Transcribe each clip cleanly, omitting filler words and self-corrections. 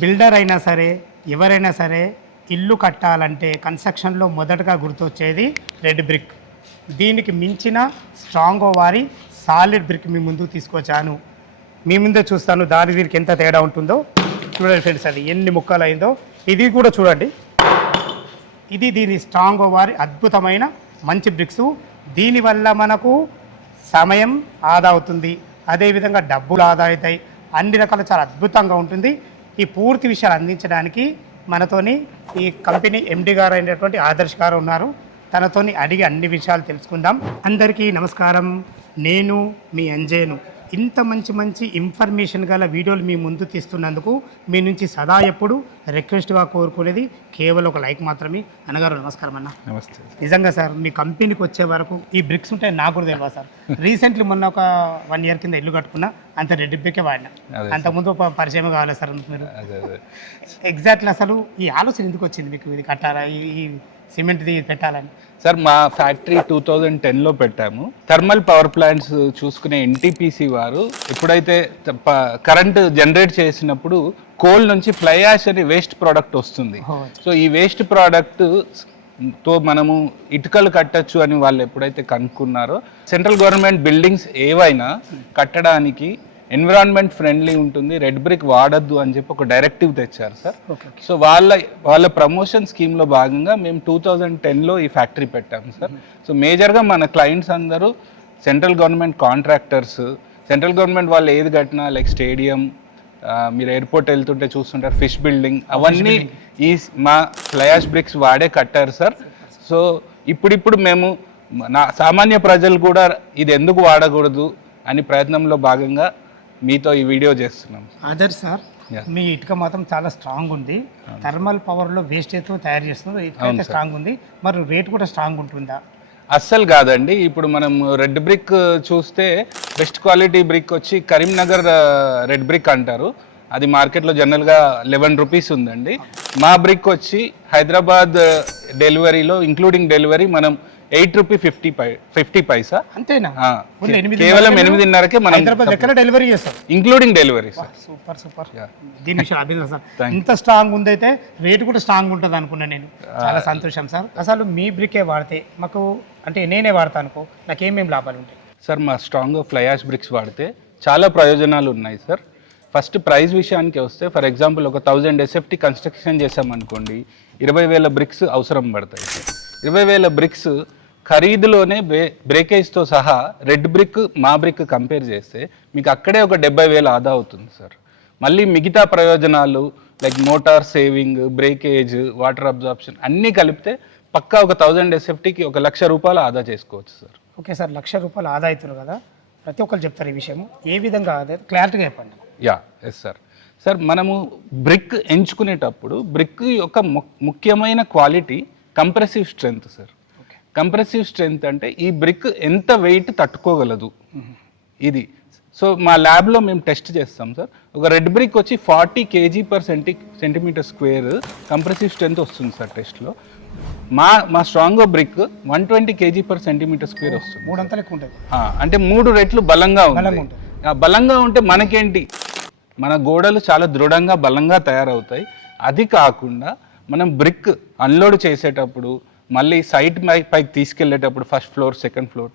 Builder అయినా సరే ఎవరైనా సరే ఇల్లు కట్టాలంటే కన్స్ట్రక్షన్లో మొదటగా గుర్తొచ్చేది రెడ్ బ్రిక్. దీనికి మించిన స్ట్రాంగ్ వారి సాలిడ్ బ్రిక్ మీ ముందుకు తీసుకొచ్చాను. మీ ముందే చూస్తాను దాని దీనికి ఎంత తేడా ఉంటుందో చూడండి ఫ్రెండ్స్. అది ఎన్ని ముక్కలు అయిందో ఇది కూడా చూడండి. ఇది దీని స్ట్రాంగ్ వారి అద్భుతమైన మంచి బ్రిక్స్. దీనివల్ల మనకు సమయం ఆదా అవుతుంది, అదేవిధంగా డబ్బులు ఆదా అవుతాయి, అన్ని రకాలు చాలా అద్భుతంగా ఉంటుంది. ఈ పూర్తి విషయాలు అందించడానికి మనతోని ఈ కంపెనీ ఎండి గారు అయినటువంటి ఆదర్శ్ గారు ఉన్నారు. తనతోని అడిగి అన్ని విషయాలు తెలుసుకుందాం. అందరికీ నమస్కారం, నేను మీ అంజేను. ఇంత మంచి మంచి ఇన్ఫర్మేషన్ గల వీడియోలు మీ ముందు తీస్తున్నందుకు మీ నుంచి సదా ఎప్పుడు రిక్వెస్ట్గా కోరుకునేది కేవలం ఒక లైక్ మాత్రమే. అన్నగారు నమస్కారం అన్న. నమస్తే. నిజంగా సార్ మీ కంపెనీకి వచ్చే వరకు ఈ బ్రిక్స్ ఉంటాయి నాకు కూడా తెలియదు సార్. రీసెంట్లీ మొన్న ఒక 1 year కింద ఇల్లు కట్టుకున్నా, అంత రెడ్ బ్రిక్కే వాడినా. అంతకుముందు పరిచయం కావాలి సార్ మీరు. ఎగ్జాక్ట్లీ అసలు ఈ ఆలోచన ఎందుకు వచ్చింది మీకు ఇది కట్టాలా, ఈ సిమెంట్ది పెట్టాలని? సార్ మా ఫ్యాక్టరీ 2010లో పెట్టాము. థర్మల్ పవర్ ప్లాంట్స్ చూసుకునే ఎన్టీపీసీ వారు ఎప్పుడైతే కరెంట్ జనరేట్ చేసినప్పుడు కోల్ నుంచి ఫ్లై యాష్ అనే వేస్ట్ ప్రోడక్ట్ వస్తుంది. సో ఈ వేస్ట్ ప్రోడక్ట్ తో మనము ఇటుకలు కట్టచ్చు అని వాళ్ళు ఎప్పుడైతే కనుక్కున్నారో, సెంట్రల్ గవర్నమెంట్ బిల్డింగ్స్ ఏవైనా కట్టడానికి ఎన్విరాన్మెంట్ ఫ్రెండ్లీ ఉంటుంది, రెడ్ బ్రిక్ వాడద్దు అని చెప్పి ఒక డైరెక్టివ్ తెచ్చారు సార్. సో వాళ్ళ ప్రమోషన్ స్కీమ్లో భాగంగా మేము 2010లో ఈ ఫ్యాక్టరీ పెట్టాము సార్. సో మేజర్గా మన క్లయింట్స్ అందరూ central government contractors. Central government వాళ్ళు ఏది కట్టినా లైక్ స్టేడియం, మీరు ఎయిర్పోర్ట్ వెళ్తుంటే చూస్తుంటారు ఫిష్ బిల్డింగ్, అవన్నీ ఈ మా ఫ్లై యాష్ బ్రిక్స్ వాడే కట్టారు సార్. సో ఇప్పుడు మేము సామాన్య ప్రజలు కూడా ఇది ఎందుకు వాడకూడదు అని ప్రయత్నంలో భాగంగా మీతో ఈ వీడియో చేస్తున్నాం. ఆదర్శ్ సార్, మీ ఇటుక మాత్రం చాలా స్ట్రాంగ్ ఉంది. థర్మల్ పవర్లో వేస్టేజ్తో తయారు చేస్తున్నారు, ఇటుక అయితే స్ట్రాంగ్ ఉంది. మరి రేట్ కూడా స్ట్రాంగ్ ఉంటుందా? అస్సలు కాదండి. ఇప్పుడు మనం రెడ్ బ్రిక్ చూస్తే బెస్ట్ క్వాలిటీ బ్రిక్ వచ్చి కరీంనగర్ రెడ్ బ్రిక్ అంటారు. అది మార్కెట్లో జనరల్గా 11 రూపీస్ ఉందండి. మా బ్రిక్ వచ్చి హైదరాబాద్ డెలివరీలో ఇంక్లూడింగ్ డెలివరీ మనం 8 రూపీ 50 పైసా. అంతేనా? కేవలం 8:30కే మనం డెలివరీ చేస్తాం ఇంక్లూడింగ్ డెలివరీ. Super super. దీని విషయం అభినందన సార్. ఇంత స్ట్రాంగ్ ఉందైతే రేట్ కూడా స్ట్రాంగ్ ఉంటుంది అనుకున్నా నేను. చాలా సంతోషం సార్. అసలు మీ బ్రికే వాడితే మాకు, అంటే నేనే వాడతాను అనుకో, నాకేమేమి లాభాలు ఉంటాయి సార్? మా స్ట్రాంగ్ ఫ్లై యాష్ బ్రిక్స్ వాడితే చాలా ప్రయోజనాలు ఉన్నాయి సార్. ఫస్ట్ ప్రైస్ విషయానికి వస్తే, ఫర్ ఎగ్జాంపుల్ ఒక 1000 SFT కన్స్ట్రక్షన్ చేసామనుకోండి, 20,000 బ్రిక్స్ అవసరం పడతాయి సార్. 20,000 బ్రిక్స్ ఖరీదులోనే బ్రేకేజ్తో సహా రెడ్ బ్రిక్ మా బ్రిక్ కంపేర్ చేస్తే మీకు అక్కడే ఒక 70,000 ఆదా అవుతుంది సార్. మళ్ళీ మిగతా ప్రయోజనాలు like motor saving, breakage, water absorption అన్నీ కలిపితే పక్కా ఒక 1000 SFTకి 1,00,000 రూపాయలు ఆదా చేసుకోవచ్చు సార్. ఓకే సార్, 1,00,000 రూపాయలు ఆదా అవుతుంది కదా, ప్రతి ఒక్కరు చెప్తారు ఈ విషయం. ఏ విధంగా ఆదా క్లారిటీగా చెప్పండి. Yes sir. సార్ మనము బ్రిక్ ఎంచుకునేటప్పుడు బ్రిక్ యొక్క ముఖ్యమైన quality compressive strength sir. Compressive strength అంటే ఈ బ్రిక్ ఎంత వెయిట్ తట్టుకోగలదు ఇది. సో మా ల్యాబ్లో మేము టెస్ట్ చేస్తాం సార్. ఒక రెడ్ బ్రిక్ వచ్చి 40 kg/cm² కంప్రెసివ్ స్ట్రెంగ్త్ వస్తుంది సార్ టెస్ట్లో. మా స్ట్రాంగ్ బ్రిక్ 120 kg/cm² వస్తుంది. 3 అంతలు ఎక్కువ ఉంటుంది. అంటే 3 రెట్లు బలంగా ఉంది. బలంగా ఉంటే మనకేంటి, మన గోడలు చాలా దృఢంగా బలంగా తయారవుతాయి. అది కాకుండా మనం బ్రిక్ అన్లోడ్ చేసేటప్పుడు, మళ్ళీ సైట్ పైకి తీసుకెళ్లేటప్పుడు, ఫస్ట్ ఫ్లోర్ సెకండ్ ఫ్లోర్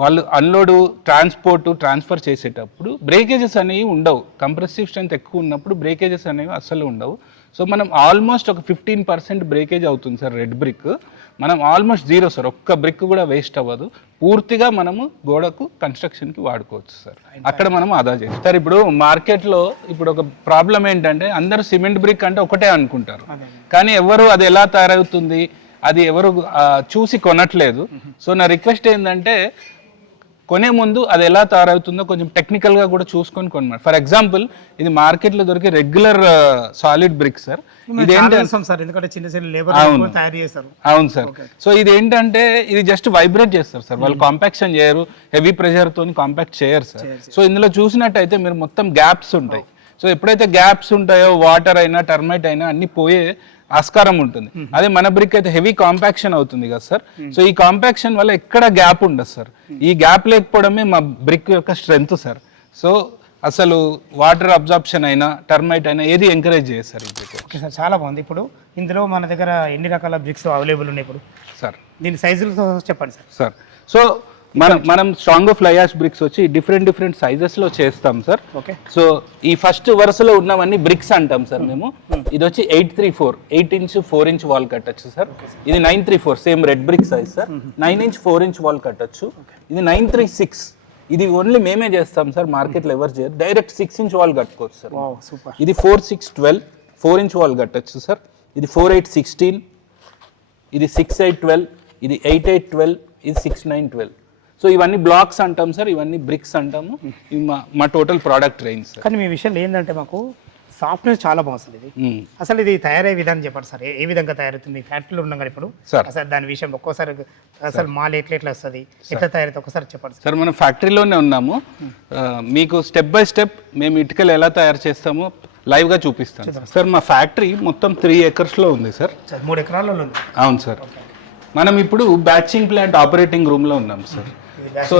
వాళ్ళు అన్లోడ్ ట్రాన్స్ఫర్ చేసేటప్పుడు బ్రేకేజెస్ అనేవి ఉండవు. కంప్రెసివ్ స్ట్రెంత్ ఎక్కువ ఉన్నప్పుడు బ్రేకేజెస్ అనేవి అస్సలు ఉండవు. సో మనం ఆల్మోస్ట్ ఒక 15% బ్రేకేజ్ అవుతుంది సార్ రెడ్ బ్రిక్. మనం ఆల్మోస్ట్ జీరో సార్, ఒక్క బ్రిక్ కూడా వేస్ట్ అవ్వదు. పూర్తిగా మనము గోడకు కన్స్ట్రక్షన్కి వాడుకోవచ్చు సార్. అక్కడ మనం ఆదా చేస్తాం సార్. ఇప్పుడు మార్కెట్లో ఇప్పుడు ఒక ప్రాబ్లం ఏంటంటే అందరూ సిమెంట్ బ్రిక్ అంటే ఒకటే అనుకుంటారు, కానీ ఎవరు అది ఎలా తయారవుతుంది అది ఎవరు చూసి కొనట్లేదు. సో నా రిక్వెస్ట్ ఏంటంటే కొనే ముందు అది ఎలా తయారవుతుందో కొంచెం టెక్నికల్గా కూడా చూసుకొని కొనమాట. ఫర్ ఎగ్జాంపుల్ ఇది మార్కెట్లో దొరికే రెగ్యులర్ సాలిడ్ బ్రిక్ సార్. అవును సార్. సో ఇది ఏంటంటే ఇది జస్ట్ వైబ్రేట్ చేస్తారు సార్, వాళ్ళు కాంపాక్షన్ చేయరు, హెవీ ప్రెషర్తో కాంపాక్ట్ చేయరు సార్. సో ఇందులో చూసినట్టయితే మీరు మొత్తం గ్యాప్స్ ఉంటాయి. సో ఎప్పుడైతే గ్యాప్స్ ఉంటాయో వాటర్ అయినా టర్మైట్ అయినా అన్ని పోయే ఆస్కారం ఉంటుంది. అదే మన బ్రిక్ అయితే హెవీ కాంపాక్షన్ అవుతుంది కదా సార్. సో ఈ కాంపాక్షన్ వల్ల ఎక్కడ గ్యాప్ ఉండదు సార్. ఈ గ్యాప్ లేకపోవడమే మా బ్రిక్ యొక్క స్ట్రెంగ్త్ సార్. సో అసలు వాటర్ అబ్జార్ప్షన్ అయినా టర్మైట్ అయినా ఏది ఎంకరేజ్ చేస్తారు ఈ brick? ఓకే సార్, చాలా బాగుంది. ఇప్పుడు ఇందులో మన దగ్గర ఎన్ని రకాల బ్రిక్స్ అవైలబుల్ ఉన్నాయి ఇప్పుడు? సార్ దీని సైజులతో చెప్పండి సార్. సార్ సో మనం స్ట్రాంగ్ ఫ్లై యాష్ బ్రిక్స్ వచ్చి డిఫరెంట్ సైజెస్లో చేస్తాం సార్. ఓకే. సో ఈ ఫస్ట్ వరుసలో ఉన్నవన్నీ బ్రిక్స్ అంటాం సార్ మేము. ఇది వచ్చి 834 8 ఇంచ్ 4 ఇంచ్ వాల్ కట్టచ్చు సార్. ఇది 934 same red brick size sir. 9 inch 4 inch wall కట్టచ్చు. ఇది 936 ఇది ఓన్లీ మేమే చేస్తాం సార్, మార్కెట్లో ఎవరు చేయరు. డైరెక్ట్ 6 ఇంచ్ వాల్ కట్టుకోవచ్చు సార్. సూపర్. ఇది 4612 4 ఇంచ్ వాల్ కట్టచ్చు సార్. ఇది 4816 ఇది 6812 ఇది 8812 ఇది 6912. సో ఇవన్నీ బ్లాక్స్ అంటాం సార్, ఇవన్నీ బ్రిక్స్ అంటాము. ఇవి మా టోటల్ ప్రోడక్ట్ రేంజ్ సార్. కానీ మీ విషయంలో ఏంటంటే మాకు సాఫ్ట్నెస్ చాలా బాగుంది ఇది. అసలు ఇది తయారయ్యే విధానం చెప్పండి సార్, ఏ విధంగా తయారవుతుంది? ఫ్యాక్టరీలో ఉన్నాం కదా ఇప్పుడు సార్. అసలు దాని విషయం ఒక్కోసారి అసలు మాల్ ఎట్లా వస్తుంది, ఎట్లా తయారైతే ఒకసారి చెప్పండి సార్. మనం ఫ్యాక్టరీలోనే ఉన్నాము, మీకు స్టెప్ బై స్టెప్ మేము ఇటుకలు ఎలా తయారు చేస్తామో లైవ్గా చూపిస్తాం సార్. మా ఫ్యాక్టరీ మొత్తం 3 acresలో ఉంది సార్. 3 ఎకరాలలో ఉంది. అవును సార్. మనం ఇప్పుడు బ్యాచింగ్ ప్లాంట్ ఆపరేటింగ్ రూమ్లో ఉన్నాం సార్. సో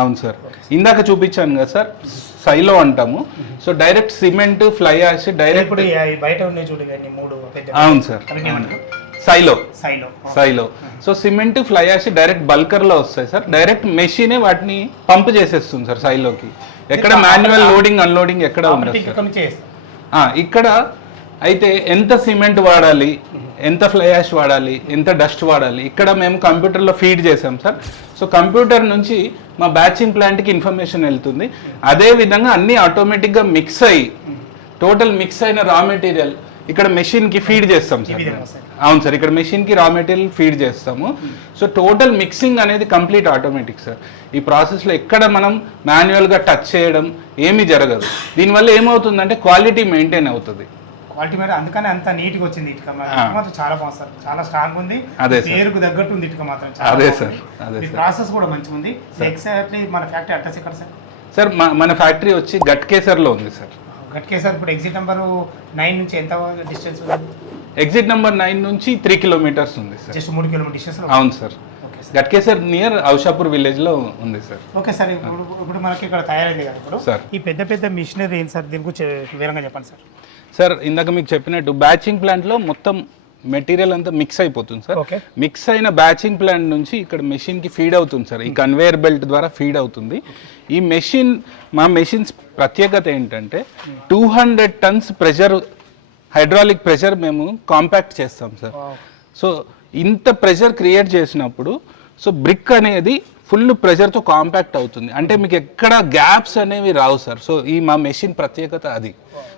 అవును సార్, ఇందాక చూపించాను కదా సార్, సైలో అంటాము. So direct cement fly ash direct బయట ఉన్నాయి చూడండి 3. అవును sir, silo. So cement fly ash direct బల్కర్లో వస్తాయి సార్. డైరెక్ట్ మెషినే వాటిని పంప్ చేసేస్తుంది సార్ సైలోకి. ఎక్కడ మాన్యువల్ లోడింగ్ అన్లోడింగ్ ఎక్కడ ఉండదు సార్. ఇక్కడ అయితే ఎంత సిమెంట్ వాడాలి, ఎంత ఫ్లై యాష్ వాడాలి, ఎంత డస్ట్ వాడాలి, ఇక్కడ మేము కంప్యూటర్లో ఫీడ్ చేసాం సార్. సో కంప్యూటర్ నుంచి మా బ్యాచింగ్ ప్లాంట్కి ఇన్ఫర్మేషన్ వెళ్తుంది. అదే విధంగా అన్నీ ఆటోమేటిక్గా మిక్స్ అయ్యి టోటల్ మిక్స్ అయిన రా మెటీరియల్ ఇక్కడ మెషిన్కి ఫీడ్ చేస్తాం సార్. అవును సార్, ఇక్కడ మెషిన్కి రా మెటీరియల్ ఫీడ్ చేస్తాము. సో టోటల్ మిక్సింగ్ అనేది కంప్లీట్ ఆటోమేటిక్ సార్. ఈ ప్రాసెస్లో ఎక్కడ మనం మాన్యువల్గా టచ్ చేయడం ఏమీ జరగదు. దీనివల్ల ఏమవుతుందంటే క్వాలిటీ మెయింటైన్ అవుతుంది. క్వాలిటీ మీద అందుకని అంత నీట్గా వచ్చింది. ఇటుక మాత్రం చాలా బాగుంది సార్, చాలా స్ట్రాంగ్ ఉంది. పేరుకు తగ్గట్టు ఉంది ఇటుక మాత్రం. అదే సార్, అదే ప్రాసెస్ కూడా మంచిగా ఉంది. ఎగ్జాక్ట్లీ మన ఫ్యాక్టరీ అడ్రస్ ఎక్కడ సార్? సార్ మన ఫ్యాక్టరీ వచ్చి గట్కేసర్లో ఉంది సార్. గట్కేసర్. ఇప్పుడు ఎగ్జిట్ నెంబర్ 9 నుంచి ఎంత డిస్టెన్స్ ఉంది? ఎగ్జిట్ నెంబర్ 9 నుంచి 3 kilometers ఉంది సార్. Just 3 kilometers distance. అవును sir. Ghatkesar near Aushapur village లో ఉంది సార్. Okay sir. ఇప్పుడు మనకి ఇక్కడ తయారైంది కదా ఇప్పుడు సార్. ఈ పెద్ద మిషనరీ ఏంటి సార్, దీని గురించి వివరంగా చెప్పండి సార్. సార్ ఇందాక మీకు చెప్పినట్టు బ్యాచింగ్ ప్లాంట్లో మొత్తం మెటీరియల్ అంతా మిక్స్ అయిపోతుంది సార్. మిక్స్ అయిన బ్యాచింగ్ ప్లాంట్ నుంచి ఇక్కడ మెషిన్కి ఫీడ్ అవుతుంది సార్. ఈ కన్వేయర్ బెల్ట్ ద్వారా ఫీడ్ అవుతుంది. ఈ మెషిన్ మా మెషిన్స్ ప్రత్యేకత ఏంటంటే 200 tons ప్రెషర్, హైడ్రాలిక్ ప్రెషర్ మేము కాంపాక్ట్ చేస్తాం సార్. సో ఇంత ప్రెషర్ క్రియేట్ చేసినప్పుడు సో బ్రిక్ అనేది ఫుల్ ప్రెషర్తో కాంపాక్ట్ అవుతుంది. అంటే మీకు ఎక్కడ గ్యాప్స్ అనేవి రావు సార్. సో ఈ మా మెషిన్ ప్రత్యేకత అది.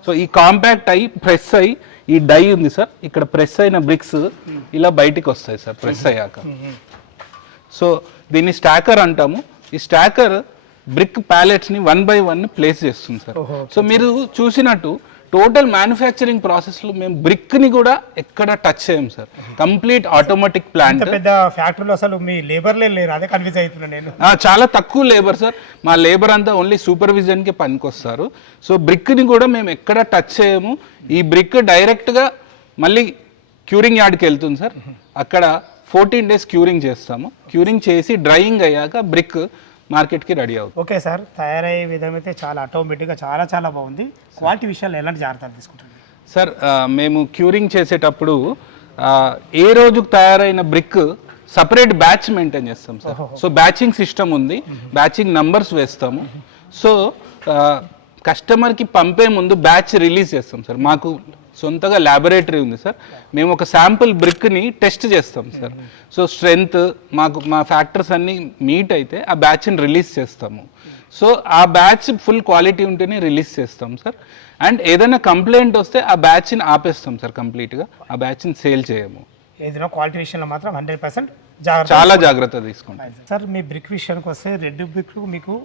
సో ఈ కాంపాక్ట్ అయ్యి ప్రెస్ అయ్యి ఈ డై ఉంది సార్, ఇక్కడ ప్రెస్ అయిన బ్రిక్స్ ఇలా బయటికి వస్తాయి సార్ ప్రెస్ అయ్యాక. సో దీన్ని స్టాకర్ అంటాము. ఈ స్టాకర్ బ్రిక్ ప్యాలెట్స్ని 1 by 1 ప్లేస్ చేస్తుంది సార్. సో మీరు చూసినట్టు టోటల్ మ్యానుఫ్యాక్చరింగ్ ప్రాసెస్లో మేము బ్రిక్ని కూడా ఎక్కడ టచ్ చేయం సార్. Complete automatic plant. పెద్ద ఫ్యాక్టరీలో అసలు మీ లేబర్లే లేరు, అదే కన్ఫ్యూజ్ అవుతున్నాను నేను. చాలా తక్కువ లేబర్ సార్. మా లేబర్ అంతా ఓన్లీ సూపర్విజన్కి పనికొస్తారు. సో బ్రిక్ని కూడా మేము ఎక్కడ టచ్ చేయము. ఈ బ్రిక్ డైరెక్ట్గా మళ్ళీ క్యూరింగ్ యార్డ్కి వెళ్తుంది సార్. అక్కడ 14 days క్యూరింగ్ చేస్తాము. క్యూరింగ్ చేసి డ్రైయింగ్ అయ్యాక బ్రిక్ మార్కెట్కి రెడీ అవుతుంది. Okay sir. తయారయ్యే విధం అయితే చాలా ఆటోమేటిక్గా చాలా బాగుంది. క్వాలిటీ విషయాలు ఎలాంటి జాగ్రత్తలు తీసుకుంటుంది సార్? మేము క్యూరింగ్ చేసేటప్పుడు ఏ రోజుకు తయారైన బ్రిక్ సపరేట్ బ్యాచ్ మెయింటైన్ చేస్తాం సార్. సో బ్యాచింగ్ సిస్టమ్ ఉంది, బ్యాచింగ్ నంబర్స్ వేస్తాము. సో కస్టమర్కి పంపే ముందు బ్యాచ్ రిలీజ్ చేస్తాం సార్. మాకు సొంతగా ల్యాబొరేటరీ ఉంది సార్. మేము ఒక శాంపుల్ బ్రిక్ని టెస్ట్ చేస్తాం సార్. సో స్ట్రెంగ్త్ మా ఫ్యాక్టర్స్ అన్నీ మీట్ అయితే ఆ బ్యాచ్ని రిలీజ్ చేస్తాము. సో ఆ బ్యాచ్ ఫుల్ క్వాలిటీ ఉంటేనే రిలీజ్ చేస్తాం సార్. అండ్ ఏదైనా కంప్లైంట్ వస్తే ఆ బ్యాచ్ని ఆపేస్తాం సార్ కంప్లీట్గా. ఆ బ్యాచ్ని సేల్ చేయము. ఏదైనా క్వాలిటీ విషయంలో మాత్రం 100% చాలా జాగ్రత్త తీసుకుంటాం సార్. మీ బ్రిక్ విషయానికి వస్తే రెడ్ బ్రిక్ మీకు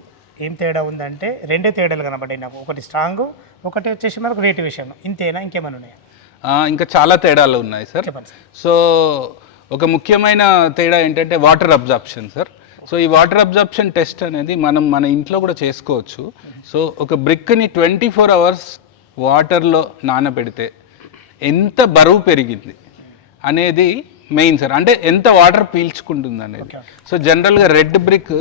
ఏం తేడా ఉందంటే 2 తేడాలు కనబడ్డాయి నాకు. ఒకటి స్ట్రాంగ్, ఒకటి వచ్చేసి మనకు రేటు విషయం. ఇంతేనా, ఇంకేమైనా ఉన్నాయా? ఇంకా చాలా తేడాలు ఉన్నాయి సార్. సో ఒక ముఖ్యమైన తేడా ఏంటంటే వాటర్ అబ్జార్ప్షన్ సార్. సో ఈ వాటర్ అబ్జార్ప్షన్ టెస్ట్ అనేది మనం మన ఇంట్లో కూడా చేసుకోవచ్చు. సో ఒక బ్రిక్ని 24 hours వాటర్లో నానబెడితే ఎంత బరువు పెరిగింది అనేది మెయిన్ సార్. అంటే ఎంత వాటర్ పీల్చుకుంటుంది అనేది. సో జనరల్గా రెడ్ బ్రిక్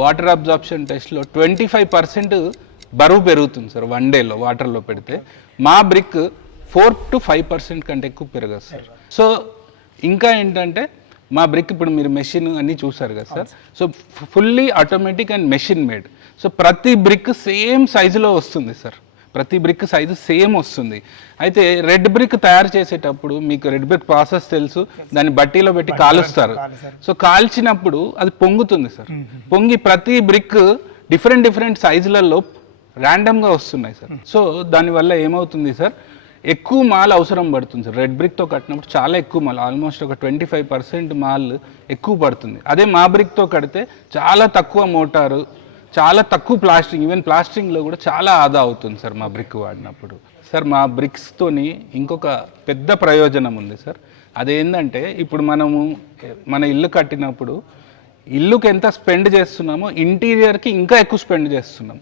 వాటర్ అబ్జార్ప్షన్ టెస్ట్లో 25% బరువు పెరుగుతుంది సార్ 1 డేలో వాటర్లో పెడితే. మా బ్రిక్ 4 to 5% కంటే ఎక్కువ పెరగదు సార్. సో ఇంకా ఏంటంటే మా బ్రిక్ ఇప్పుడు మీరు మెషిన్ అన్నీ చూసారు కదా sir. So fully automatic and machine made. So ప్రతి బ్రిక్ సేమ్ సైజులో వస్తుంది సార్. ప్రతి బ్రిక్ సైజు సేమ్ వస్తుంది. అయితే రెడ్ బ్రిక్ తయారు చేసేటప్పుడు మీకు రెడ్ బ్రిక్ ప్రాసెస్ తెలుసు, దాన్ని బట్టీలో పెట్టి కాలుస్తారు. సో కాల్చినప్పుడు అది పొంగుతుంది సార్. పొంగి ప్రతి బ్రిక్ డిఫరెంట్ సైజులలో ర్యాండమ్గా వస్తున్నాయి సార్. సో దానివల్ల ఏమవుతుంది సార్, ఎక్కువ మాల్ అవసరం పడుతుంది సార్. రెడ్ బ్రిక్తో కట్టినప్పుడు చాలా ఎక్కువ మాల్, ఆల్మోస్ట్ ఒక 25% మాల్ ఎక్కువ పడుతుంది. అదే మా బ్రిక్తో కడితే చాలా తక్కువ మోటారు, చాలా తక్కువ ప్లాస్టింగ్, ఈవెన్ ప్లాస్టింగ్లో కూడా చాలా ఆదా అవుతుంది సార్ మా బ్రిక్ వాడినప్పుడు. సార్ మా బ్రిక్స్తోని ఇంకొక పెద్ద ప్రయోజనం ఉంది సార్. అదేంటంటే ఇప్పుడు మనము మన ఇల్లు కట్టినప్పుడు ఇల్లుకి ఎంత స్పెండ్ చేస్తున్నామో ఇంటీరియర్కి ఇంకా ఎక్కువ స్పెండ్ చేస్తున్నాం.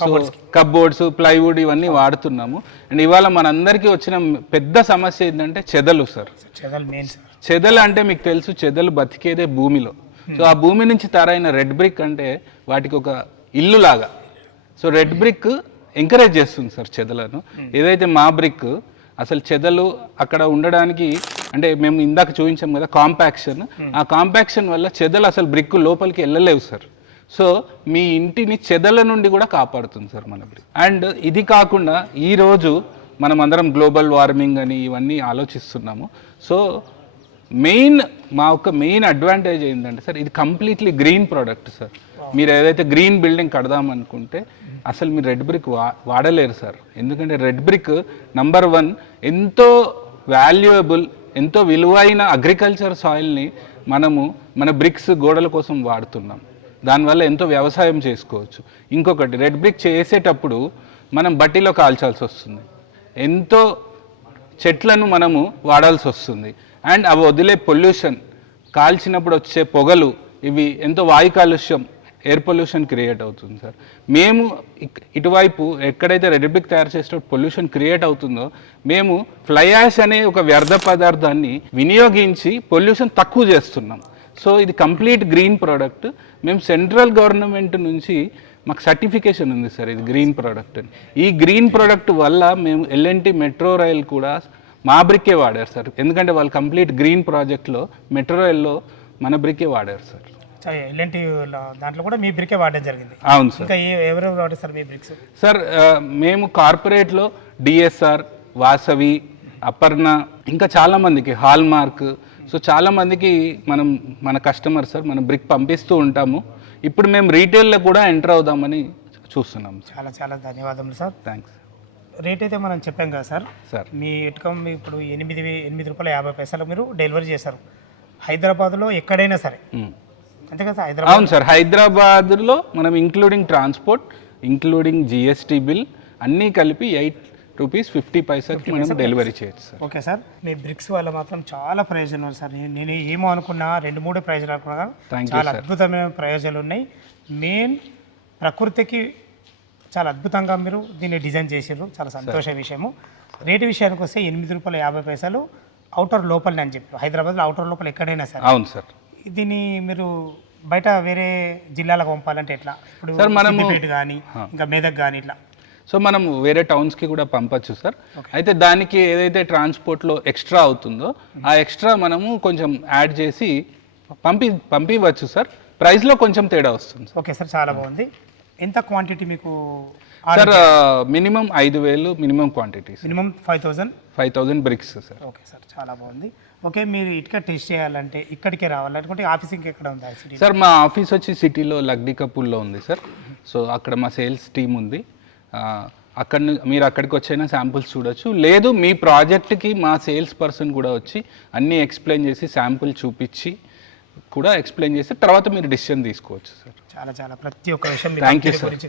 సో కప్బోర్డ్స్, ప్లైవుడ్ ఇవన్నీ వాడుతున్నాము. అండ్ ఇవాళ మనందరికీ వచ్చిన పెద్ద సమస్య ఏంటంటే చెదలు సార్. చెదలు అంటే మీకు తెలుసు, చెదలు బతికేదే భూమిలో. సో ఆ భూమి నుంచి తయారైన రెడ్ బ్రిక్ అంటే వాటికి ఒక ఇల్లు లాగా. సో రెడ్ బ్రిక్ ఎంకరేజ్ చేస్తుంది సార్ చెదలను. ఏదైతే మా బ్రిక్ అసలు చెదలు అక్కడ ఉండడానికి, అంటే మేము ఇందాక చూపించాం కదా కాంపాక్షన్, ఆ కాంపాక్షన్ వల్ల చెదలు అసలు బ్రిక్ లోపలికి వెళ్ళలేవు సార్. సో మీ ఇంటిని చెదల నుండి కూడా కాపాడుతుంది సార్ మన బ్రిక్. అండ్ ఇది కాకుండా ఈరోజు మనం అందరం గ్లోబల్ వార్మింగ్ అని ఇవన్నీ ఆలోచిస్తున్నాము. సో మా యొక్క మెయిన్ అడ్వాంటేజ్ ఏంటంటే సార్, ఇది కంప్లీట్లీ గ్రీన్ ప్రోడక్ట్ సార్. మీరు ఏదైతే గ్రీన్ బిల్డింగ్ కడదామనుకుంటే అసలు మీరు రెడ్ బ్రిక్ వాడలేరు సార్. ఎందుకంటే రెడ్ బ్రిక్ నంబర్ 1 ఎంతో వాల్యుయబుల్, ఎంతో విలువైన అగ్రికల్చర్ సాయిల్ని మనము మన బ్రిక్స్ గోడల కోసం వాడుతున్నాం. దానివల్ల ఎంతో వ్యవసాయం చేసుకోవచ్చు. ఇంకొకటి, రెడ్ బ్రిక్ చేసేటప్పుడు మనం బట్టీలో కాల్చాల్సి వస్తుంది, ఎంతో చెట్లను మనము వాడాల్సి వస్తుంది. అండ్ అవి వదిలే పొల్యూషన్, కాల్చినప్పుడు వచ్చే పొగలు, ఇవి ఎంతో వాయు కాలుష్యం, ఎయిర్ పొల్యూషన్ క్రియేట్ అవుతుంది సార్. మేము ఇటువైపు ఎక్కడైతే రెడ్ బ్రిక్ తయారు చేసేటప్పుడు పొల్యూషన్ క్రియేట్ అవుతుందో, మేము ఫ్లై యాష్ అనే ఒక వ్యర్థ పదార్థాన్ని వినియోగించి పొల్యూషన్ తక్కువ చేస్తున్నాం. సో ఇది కంప్లీట్ గ్రీన్ ప్రోడక్ట్. మేము సెంట్రల్ గవర్నమెంట్ నుంచి మాకు సర్టిఫికేషన్ ఉంది సార్ ఇది గ్రీన్ ప్రోడక్ట్ అని. ఈ గ్రీన్ ప్రోడక్ట్ వల్ల మేము L&T మెట్రో రైల్ కూడా మా బ్రిక్కే వాడారు సార్. ఎందుకంటే వాళ్ళు కంప్లీట్ గ్రీన్ ప్రాజెక్ట్లో మెట్రో రైల్లో మన బ్రిక్కే వాడారు సార్. L&T దాంట్లో కూడా మీ బ్రిక్కే వాడడం జరిగింది. అవును సార్. ఇంకా ఎవరెవరు వాడారు సార్ మీ బ్రిక్స్? సార్ మేము కార్పొరేట్లో DSR, వాసవి, అపర్ణ, ఇంకా చాలామందికి హాల్మార్క్, సో చాలామందికి మన కస్టమర్ సార్ మన బ్రిక్ పంపిస్తూ ఉంటాము. ఇప్పుడు మేము రీటైల్లో కూడా ఎంటర్ అవుదామని చూస్తున్నాం. చాలా చాలా ధన్యవాదములు సార్. థ్యాంక్స్. రేట్ అయితే మనం చెప్పాం కదా సార్. మీ ఇటుకం ఇప్పుడు 8 రూపాయల 50 పైసలు మీరు డెలివరీ చేశారు హైదరాబాద్లో ఎక్కడైనా సరే, అంతే కదా సార్? హైదరాబాద్. అవును సార్, హైదరాబాద్లో మనం including transport, including GST bill అన్నీ కలిపి 8 రూపీస్ 50 పైసలకి మనం డెలివరీ చేయొచ్చు సార్. Okay sir. మీ బ్రిక్స్ వల్ల మాత్రం చాలా ప్రయోజనాలు సార్. నేను ఏమో అనుకున్నా 2-3 ప్రయోజనాలు అనుకున్నా, చాలా అద్భుతమైన ప్రయోజనాలు ఉన్నాయి. మెయిన్ ప్రకృతికి చాలా అద్భుతంగా మీరు దీన్ని డిజైన్ చేసారు, చాలా సంతోష విషయము. రేటు విషయానికి వస్తే 8 రూపాయల 50 పైసలు అవుటర్ లోపలనే అని చెప్పారు. హైదరాబాద్లో అవుటర్ లోపల ఎక్కడైనా సరే. అవును సార్. దీన్ని మీరు బయట వేరే జిల్లాలకు పంపాలంటే ఎట్లా? ఇప్పుడు సిద్దిపేట కానీ ఇంకా మెదక్ కానీ ఇట్లా. సో మనం వేరే టౌన్స్కి కూడా పంపచ్చు సార్. అయితే దానికి ఏదైతే ట్రాన్స్పోర్ట్లో ఎక్స్ట్రా అవుతుందో ఆ ఎక్స్ట్రా మనము కొంచెం యాడ్ చేసి పంపివచ్చు సార్. ప్రైస్లో కొంచెం తేడా వస్తుంది. ఓకే సార్, చాలా బాగుంది. ఎంత క్వాంటిటీ మీకు sir? Minimum 5,000 minimum quantity, minimum 5,000 bricks sir. Okay sir, చాలా బాగుంది. ఓకే, మీరు ఇటుక టెస్ట్ చేయాలంటే ఇక్కడికే రావాలనుకుంటే ఆఫీస్ ఇంకెక్కడ ఉంది సిటీ? సార్ మా ఆఫీస్ వచ్చి సిటీలో లగ్డికపూల్లో ఉంది సార్. సో అక్కడ మా సేల్స్ టీమ్ ఉంది. మీరు అక్కడికి వచ్చైనా శాంపుల్స్ చూడొచ్చు. లేదు మీ ప్రాజెక్ట్కి మా సేల్స్ పర్సన్ కూడా వచ్చి అన్నీ ఎక్స్ప్లెయిన్ చేసి శాంపుల్ చూపించి కూడా ఎక్స్ప్లెయిన్ చేసి తర్వాత మీరు డిసిషన్ తీసుకోవచ్చు సార్. చాలా చాలా ప్రతి ఒక్క విషయం గురించి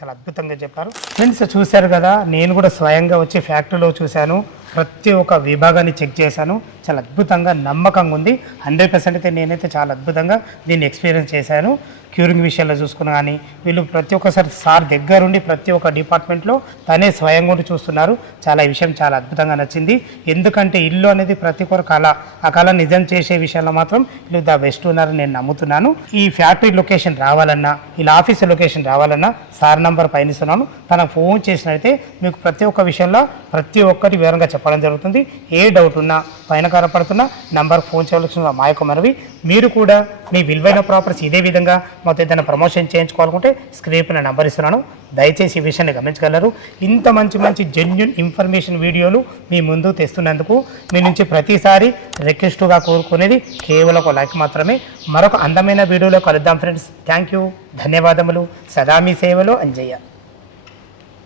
చాలా అద్భుతంగా చెప్పారు. ఫ్రెండ్స్ చూశారు కదా, నేను కూడా స్వయంగా వచ్చి ఫ్యాక్టరీలో చూశాను. ప్రతి ఒక్క విభాగాన్ని చెక్ చేశాను. చాలా అద్భుతంగా నమ్మకంగా ఉంది. 100% అయితే నేనైతే చాలా అద్భుతంగా దీన్ని ఎక్స్పీరియన్స్ చేశాను. క్యూరింగ్ విషయంలో చూసుకున్నా కానీ వీళ్ళు ప్రతి ఒక్కసారి సార్ దగ్గరుండి ప్రతి ఒక్క డిపార్ట్మెంట్లో తనే స్వయంగా ఉండి చూస్తున్నారు. చాలా ఈ విషయం చాలా అద్భుతంగా నచ్చింది. ఎందుకంటే ఇల్లు అనేది ప్రతి ఒక్కరు కళ, ఆ కళ నిజం చేసే విషయంలో మాత్రం వీళ్ళు ద బెస్ట్ ఉన్నారని నేను నమ్ముతున్నాను. ఈ ఫ్యాక్టరీ లొకేషన్ రావాలన్నా, ఇలా ఆఫీస్ లొకేషన్ రావాలన్నా సార్ నంబర్ పైన ఇస్తున్నాను. తనకు ఫోన్ చేసినైతే మీకు ప్రతి ఒక్క విషయంలో ప్రతి ఒక్కటి వివరంగా చెప్పడం జరుగుతుంది. ఏ డౌట్ ఉన్నా పైన కనపడుతున్న నంబర్కి ఫోన్ చేయవలసిన మా యొక్క మనవి. మీరు కూడా మీ విలువైన ప్రాపర్టీస్ ఇదే విధంగా మొత్తం ఏదైనా ప్రమోషన్ చేయించుకోవాలనుకుంటే స్క్రీన్ పైన నంబర్ ఇస్తున్నాను. దయచేసి ఈ విషయాన్ని గమనించగలరు. ఇంత మంచి జెన్యూన్ ఇన్ఫర్మేషన్ వీడియోలు మీ ముందు తెస్తున్నందుకు మీ నుంచి ప్రతిసారి రిక్వెస్ట్గా కోరుకునేది కేవలం ఒక లైక్ మాత్రమే. మరొక అందమైన వీడియోలో కలుద్దాం ఫ్రెండ్స్. థ్యాంక్ యూ, ధన్యవాదములు. సదా మీ సేవలో అంజయ్య.